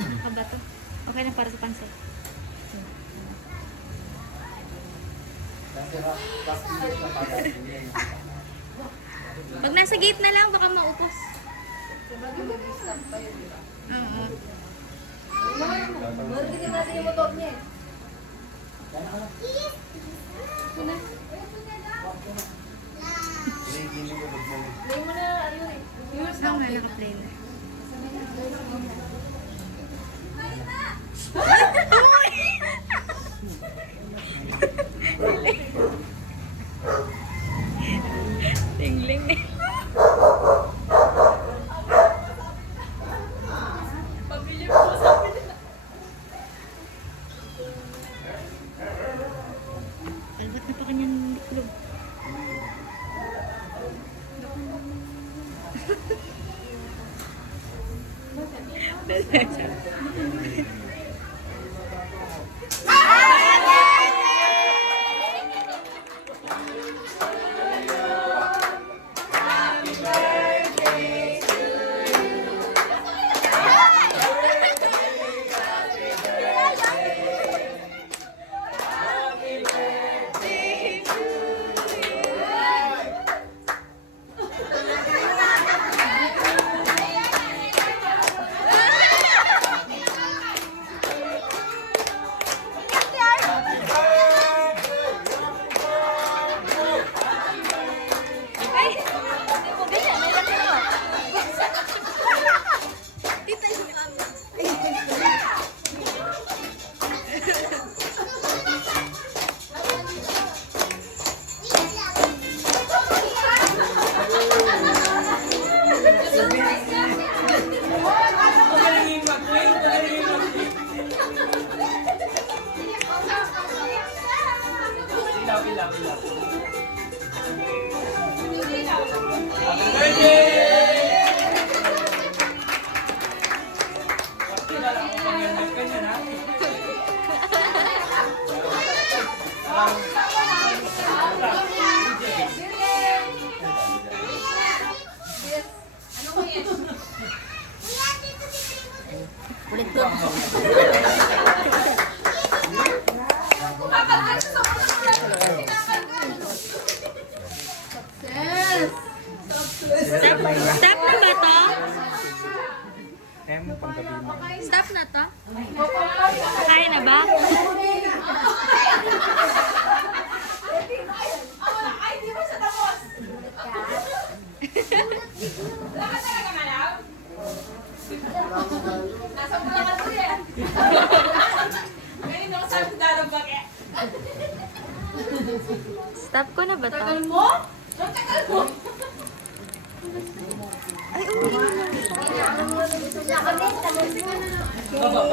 Ba to? Okay na para sa pansit. Pag nasa gate na lang, baka maupos. Oo. Marinig natin yung motor niya. Play mo na, ayun eh. Oo nga, naka-play na. Tingling eh. Pabili mo sa akin. Albat na pa kanyang iklog. Ulit ko. Stop na ba to? Panggabi mo. Stop na to? Kaya na ba? Ay, di ba siya tapos? Lakas talaga malaw? Nasa mo lang kasi eh. Ngayon ako sabi sa dalong bagay. Stop ko na ba to? Tagal mo? Ang tagal mo? Ay, uwi na.